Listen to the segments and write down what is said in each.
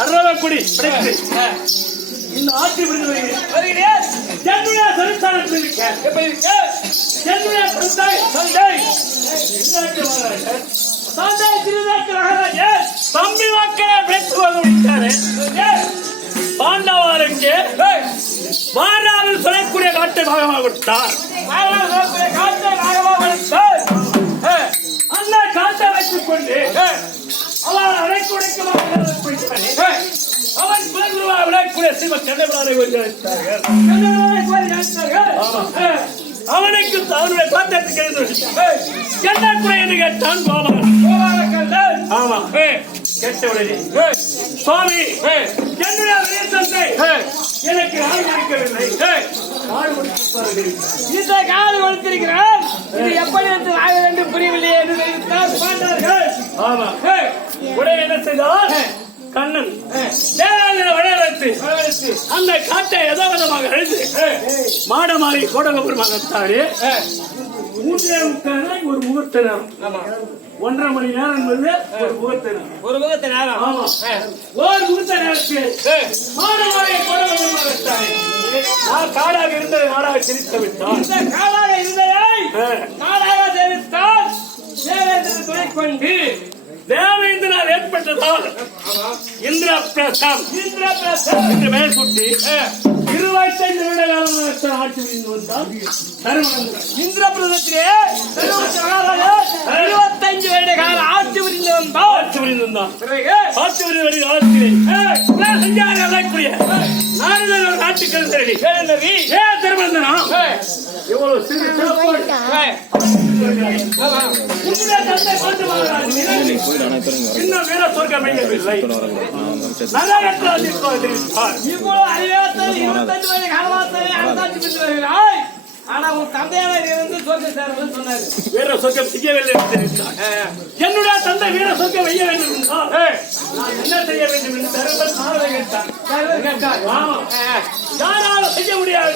அறவக்குடி இந்த ஆட்சி விடுது வருகிறேன். என்னுடைய சரித்திரத்தில் இருக்க என்னுடைய தந்தை தம்பி மக்களை பேசுவது முடித்தாரு. பாண்டவாருக்கு வாராவில் சொல்லக்கூடிய காட்டை பாகமாக கொடுத்தார். அந்த காட்டை வைத்துக் கொண்டு அவன் அடைக்குடைக்க அவன் குலகுருவா விளையாடக்கூடிய சிவ கண்ணபிரானை வைத்தார்கள். அவனுக்கு அவனுடைய பாத்திரத்துக்கு என்ன குறை என்று கேட்டான் கோபாலன். ஆமா கேட்டவுடனே சுவாமி என்னுடைய தந்தை எனக்கு ஆள் கொடுக்கவில்லை. இந்த கால் கொடுத்திருக்கிறான். இது எப்படி என்று புரியவில்லையே என்று பாண்டார்கள். ஆமா உடனே என்ன செய்தார் கண்ணன் வளையத்து அந்த காட்டை யதாவிதமாக அழைத்து மாடமாறி கோடகபுரமாகத்தாரு 3:30 ஒரு முகூர்த்த நேரம். 1.5 மணி நேரம் என்பது ஒரு முகூர்த்த நேரம். ஆமா ஒரு முகூர்த்த நேரத்தில் மாடமாறி கோடகபுரமாகத்தாரு காடாக இருந்தது நாடாக தெரிவித்து விட்டார். இந்த காடாக இருந்ததை நாடாக தெரிவித்தால் துணை கொண்டு தேவேந்திரனால் ஏற்பட்டதால் இந்திர பிரசம் என்று பெயர் சுட்டி 25 வருட காலமாக ஆட்சி புரிந்து வந்தார். இந்திர பிரசத்திலே 25 வருட கால ஆட்சி புரிந்து வந்தார். ஆட்சி புரிந்து காலத்திலே சஞ்சாரக்கூடிய நாரதர் ஒரு நாட்டுக்கள் சரி திருமணம் இவ்வளவு சிறு இன்னும் வீர சொர்க்கம் இல்லை. ஆனா உன் தந்தையாளர் இருந்து சொர்க்கம் சேரணும்னு சொன்னாரு. வீர சொர்க்கம் செய்யவில்லை என்னுடைய தந்தை வீர சொர்க்கம் வைய வேண்டும் என்றால் நான் என்ன செய்ய வேண்டும் என்று தருவன் கேட்டார். யாராலும் செய்ய முடியாது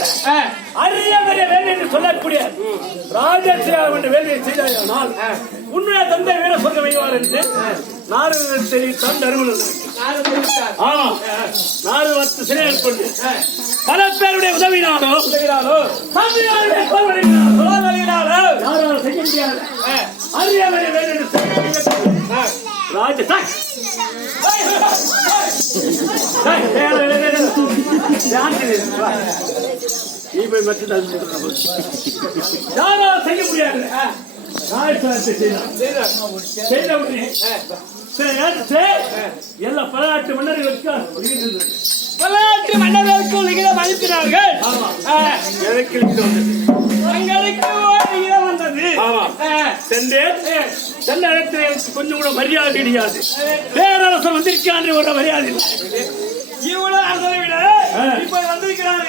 அரிய பெரிய வேலை என்று சொல்லக்கூடிய ராஜசியாக என்ற வேலையை செய்தால் உன்னுடைய தந்தை வீர சொர்க்கம் வைவார் என்று நாரதர் தெரிவித்தான் தருமன். ஆமா நாரதர் சிறையில் கொண்டு பல பேருடைய உதவினாலோ யாராலும் செய்ய முடியாது அரிய பெரிய வேலை என்று யாராலும் செய்ய முடியாது. எல்லா பல்லாட்டு மன்னர்களுக்கும் விகிதம் அளிக்கிறார்கள். கொஞ்சம் கூட மரியாதை கிடையாது. பேரரசர் வந்திருக்கான் ஒரு மரியாதை இவ்வளவு அரசரை விட இப்ப வந்திருக்கிறாங்க.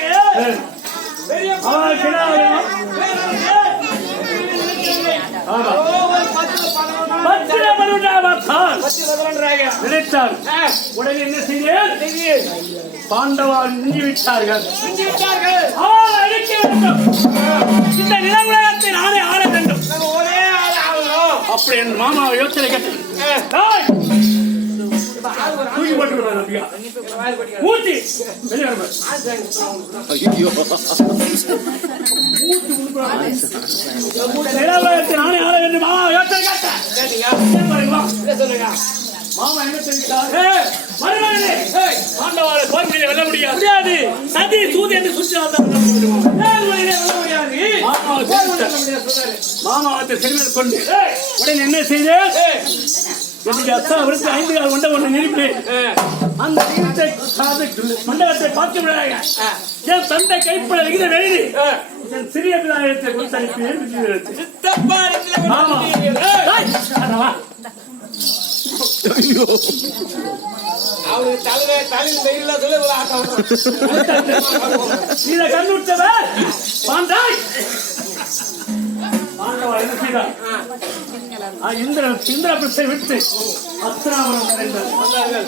உடனே என்ன செய்ய பாண்டவால் நின்று விட்டார்கள். இந்த நிலவுலகத்தை நானே ஆள வேண்டும். அப்படி என் மாமாவை யோசனை கேட்டு தூக்கி போட்டு ஊட்டி நிலவுலகத்தை நானே ஆள வேண்டும். மாமா யோசனை கேட்டேன். மாமா என்ன தெரிவித்தார்? பாண்டவாளை போர்முடியை வெல்ல முடியாது. சதி சூது என்று சுற்றி மாமாவத்தை செல்வதை கொண்டு உடனே என்ன செய்து அவருக்கு 5 கால் கொண்ட ஒன்று நிறுத்தி அந்த மண்டபத்தை பார்க்க முடியாது. என் தந்தை கைப்பட விகித எழுதி என் சிறிய பிதாயத்தை கொடுத்து அனுப்பி அவருக்கு தலையில் வெயில்ல சொல்ல இவ்வளவு ஆட்டம் இதை கண்டுபிடிச்சவர் பாண்டாய் பாண்டவா என்ன செய்தார்? இந்திர பிரச்சனை விட்டு அஸ்தினாபுரம் வந்தார்கள்.